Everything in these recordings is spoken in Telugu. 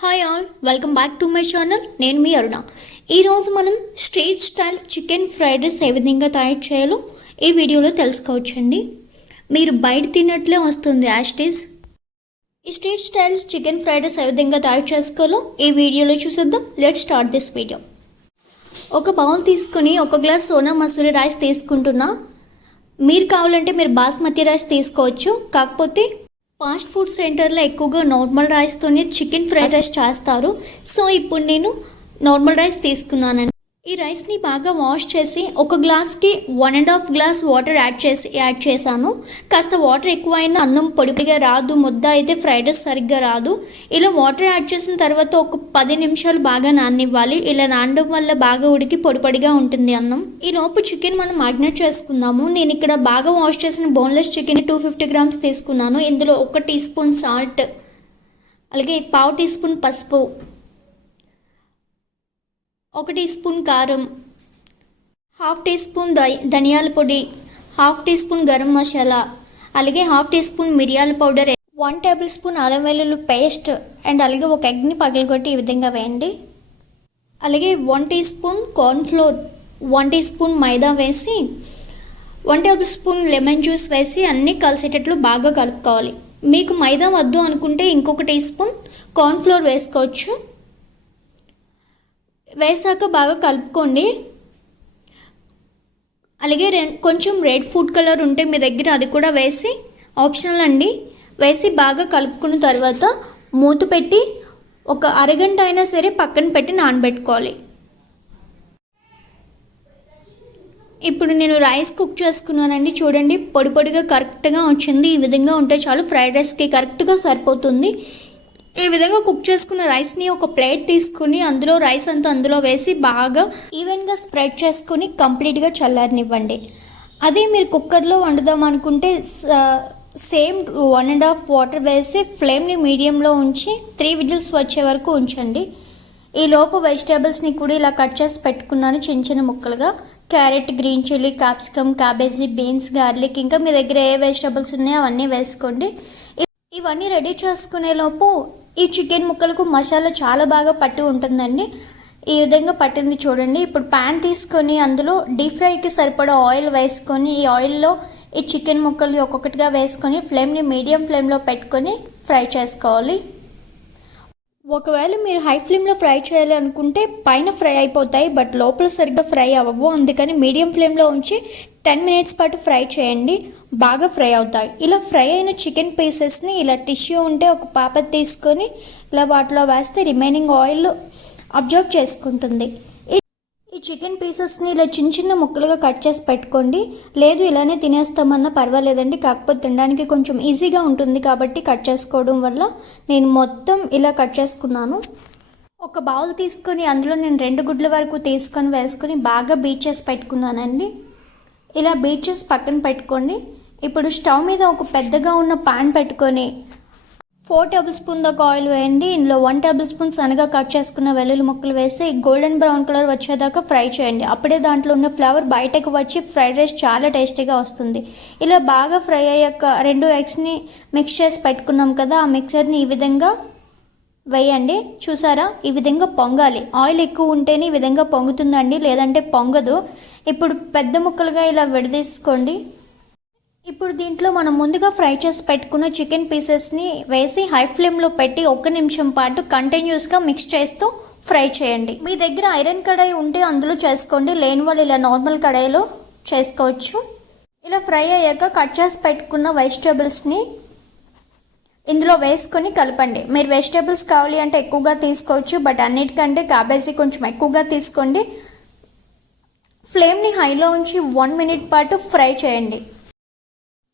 Hi all, welcome back to my channel. నేను మీ అరుణ. ఈరోజు మనం street style chicken fried rice ఏ విధంగా తయారు చేయాలో ఈ వీడియోలో తెలుసుకోవచ్చండి. మీరు బయట తిన్నట్లే వస్తుంది యాస్టీస్. ఈ street style chicken fried rice ఏ విధంగా తయారు చేసుకోవాలో ఈ వీడియోలో చూసేద్దాం. Let's start this video. ఒక బౌల్ తీసుకుని ఒక గ్లాస్ సోనా మసూరి రైస్ తీసుకుంటున్నా. మీరు కావాలంటే మీరు బాస్మతి రైస్ తీసుకోవచ్చు. కాకపోతే ఫాస్ట్ ఫుడ్ సెంటర్లో ఎక్కువగా నార్మల్ రైస్తోనే చికెన్ ఫ్రైడ్ రైస్ చేస్తారు. సో ఇప్పుడు నేను నార్మల్ రైస్ తీసుకున్నానండి. ఈ రైస్ని బాగా వాష్ చేసి ఒక గ్లాస్కి 1.5 గ్లాస్ వాటర్ యాడ్ చేశాను. కాస్త వాటర్ ఎక్కువైనా అన్నం పొడిగా రాదు, ముద్ద అయితే ఫ్రైడ్ రైస్ సరిగ్గా రాదు. ఇలా వాటర్ యాడ్ చేసిన తర్వాత ఒక 10 నిమిషాలు బాగా నాననివ్వాలి. ఇలా నానడం వల్ల బాగా ఉడికి పొడిగా ఉంటుంది అన్నం. ఈ లోపు చికెన్ మనం మ్యాగ్నేట్ చేసుకుందాము. నేను ఇక్కడ బాగా వాష్ చేసిన బోన్లెస్ చికెన్ 250 గ్రామ్స్ తీసుకున్నాను. ఇందులో 1 టీ స్పూన్ సాల్ట్, అలాగే 1/2 టీ స్పూన్ పసుపు, 1 టీ స్పూన్ కారం, 1/2 టీ స్పూన్ ధనియాల పొడి, 1/2 టీ స్పూన్ గరం మసాలా, అలాగే 1/2 టీ స్పూన్ మిరియాల పౌడర్, 1 టేబుల్ స్పూన్ అల్లం వెల్లుల్లి పేస్ట్ అండ్ అలాగే ఒక ఎగ్ని పగలగొట్టి ఈ విధంగా వేయండి. అలాగే 1 teaspoon cornflour, 1 teaspoon maida వేసి 1 టేబుల్ స్పూన్ లెమన్ జ్యూస్ వేసి అన్నీ కలిసేటట్లు బాగా కలుపుకోవాలి. మీకు మైదా వద్దు అనుకుంటే ఇంకొక టీ స్పూన్ కార్న్ఫ్లోర్ వేసుకోవచ్చు. వేసాక బాగా కలుపుకోండి. అలాగే కొంచెం రెడ్ ఫుడ్ కలర్ ఉంటే మీ దగ్గర అది కూడా వేసి, ఆప్షనల్ అండి, వేసి బాగా కలుపుకున్న తర్వాత మూత పెట్టి ఒక అరగంట అయినా సరే పక్కన పెట్టి నానబెట్టుకోవాలి. ఇప్పుడు నేను రైస్ కుక్ చేసుకున్నానండి. చూడండి, పొడిగా కరెక్ట్గా వచ్చింది. ఈ విధంగా ఉంటే చాలు, ఫ్రైడ్ రైస్కి కరెక్ట్గా సరిపోతుంది. ఈ విధంగా కుక్ చేసుకున్న రైస్ని ఒక ప్లేట్ తీసుకుని అందులో రైస్ అంతా అందులో వేసి బాగా ఈవెన్గా స్ప్రెడ్ చేసుకుని కంప్లీట్గా చల్లారనివ్వండి. అదే మీరు కుక్కర్లో వండుదాం అనుకుంటే సేమ్ 1.5 వాటర్ వేసి ఫ్లేమ్ని మీడియంలో ఉంచి 3 విజిల్స్ వచ్చే వరకు ఉంచండి. ఈ లోపు వెజిటేబుల్స్ని కూడా ఇలా కట్ చేసి పెట్టుకున్నాను చిన్న ముక్కలుగా. Carrot, green chilli, capsicum, cabbage, beans, garlic, ఇంకా మీ దగ్గర ఏ వెజిటేబుల్స్ ఉన్నాయో అవన్నీ వేసుకోండి. ఇవన్నీ రెడీ చేసుకునే లోపు ఈ చికెన్ ముక్కలకు మసాలా చాలా బాగా పట్టి ఉంటుందండి. ఈ విధంగా పట్టింది చూడండి. ఇప్పుడు ప్యాన్ తీసుకొని అందులో డీప్ ఫ్రైకి సరిపడా ఆయిల్ వేసుకొని ఈ ఆయిల్లో ఈ చికెన్ ముక్కలు ఒక్కొక్కటిగా వేసుకొని ఫ్లేమ్ని మీడియం ఫ్లేమ్లో పెట్టుకొని ఫ్రై చేసుకోవాలి. ఒకవేళ మీరు హై ఫ్లేమ్లో ఫ్రై చేయాలి అనుకుంటే పైన ఫ్రై అయిపోతాయి, బట్ లోపల సరిగ్గా ఫ్రై అవ్వవు. అందుకని మీడియం ఫ్లేమ్లో ఉంచి 10 మినిట్స్ పాటు ఫ్రై చేయండి, బాగా ఫ్రై అవుతాయి. ఇలా ఫ్రై అయిన చికెన్ పీసెస్ని ఇలా టిష్యూ ఉంటే ఒక పేపర్ తీసుకొని ఇలా వాటిలో వేస్తే రిమైనింగ్ ఆయిల్ అబ్జర్వ్ చేసుకుంటుంది. ఈ చికెన్ పీసెస్ని ఇలా చిన్న ముక్కలుగా కట్ చేసి పెట్టుకోండి. లేదు ఇలానే తినేస్తామన్నా పర్వాలేదండి, కాకపోతే తినడానికి కొంచెం ఈజీగా ఉంటుంది కాబట్టి కట్ చేసుకోవడం వల్ల నేను మొత్తం ఇలా కట్ చేసుకున్నాను. ఒక బౌల్ తీసుకొని అందులో నేను 2 గుడ్ల వరకు తీసుకొని వేసుకొని బాగా బీట్ చేసి పెట్టుకున్నానండి. ఇలా బీట్ చేసి పక్కన పెట్టుకోండి. ఇప్పుడు స్టవ్ మీద ఒక పెద్దగా ఉన్న పాన్ పెట్టుకొని 4 టేబుల్ స్పూన్ దాకా ఆయిల్ వేయండి. ఇందులో 1 టేబుల్ స్పూన్ సన్నగా కట్ చేసుకున్న వెల్లుల్లి ముక్కలు వేసి గోల్డెన్ బ్రౌన్ కలర్ వచ్చేదాకా ఫ్రై చేయండి. అప్పుడే దాంట్లో ఉన్న ఫ్లేవర్ బయటకు వచ్చి ఫ్రైడ్ రైస్ చాలా టేస్టీగా వస్తుంది. ఇలా బాగా ఫ్రై అయ్యాక 2 ఎగ్స్ని మిక్స్ చేసి పెట్టుకున్నాం కదా, ఆ మిక్సర్ని ఈ విధంగా వేయండి. చూసారా, ఈ విధంగా పొంగాలి. ఆయిల్ ఎక్కువ ఉంటేనే ఈ విధంగా పొంగుతుందండి, లేదంటే పొంగదు. ఇప్పుడు పెద్ద ముక్కలుగా ఇలా విడదీసుకోండి. ఇప్పుడు దీంట్లో మనం ముందుగా ఫ్రై చేసి పెట్టుకున్న చికెన్ పీసెస్ని వేసి హై ఫ్లేమ్లో పెట్టి 1 నిమిషం పాటు కంటిన్యూస్గా మిక్స్ చేస్తూ ఫ్రై చేయండి. మీ దగ్గర ఐరన్ కడాయి ఉంటే అందులో చేసుకోండి, లేని వాళ్ళు ఇలా నార్మల్ కడాయిలో చేసుకోవచ్చు. ఇలా ఫ్రై అయ్యాక కట్ చేసి పెట్టుకున్న వెజిటేబుల్స్ని ఇందులో వేసుకొని కలపండి. మీరు వెజిటేబుల్స్ కావాలి అంటే ఎక్కువగా తీసుకోవచ్చు, బట్ అన్నిటికంటే క్యాబేజీ కొంచెం ఎక్కువగా తీసుకోండి. ఫ్లేమ్ని హైలో ఉంచి 1 మినిట్ పాటు ఫ్రై చేయండి.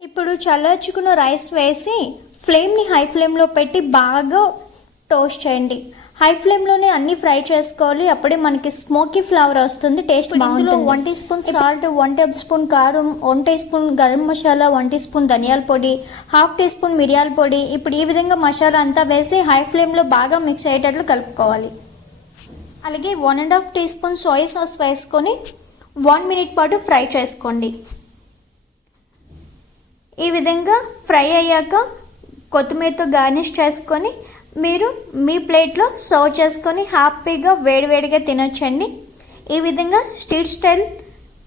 ఇప్పుడు చల్లార్చుకున్న రైస్ వేసి ఫ్లేమ్ని హై ఫ్లేమ్లో పెట్టి బాగా టోస్ట్ చేయండి. హై ఫ్లేమ్లోనే అన్నీ ఫ్రై చేసుకోవాలి, అప్పుడే మనకి స్మోకీ ఫ్లేవర్ వస్తుంది, టేస్ట్ బాగుంటుంది. 1 teaspoon salt, 1 tablespoon కారం, 1 teaspoon garam masala, 1 teaspoon ధనియాల పొడి, 1/2 టీ స్పూన్ మిరియాల పొడి. ఇప్పుడు ఈ విధంగా మసాలా అంతా వేసి హై ఫ్లేమ్లో బాగా మిక్స్ అయ్యేటట్లు కలుపుకోవాలి. అలాగే 1.5 టీ స్పూన్ సోయా సాస్ వేసుకొని 1 మినిట్ పాటు ఫ్రై చేసుకోండి. ఈ విధంగా ఫ్రై అయ్యాక కొత్తిమీరతో గార్నిష్ చేసుకొని మీరు మీ ప్లేట్లో సర్వ్ చేసుకొని హ్యాపీగా వేడివేడిగా తినొచ్చండి. ఈ విధంగా street style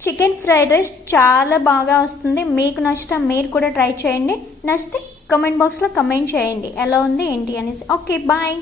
chicken fried rice చాలా బాగా వస్తుంది. మీకు నచ్చితే మీరు కూడా ట్రై చేయండి. నచ్చితే కమెంట్ బాక్స్లో కమెంట్ చేయండి ఎలా ఉంది ఏంటి అనేసి. Okay bye.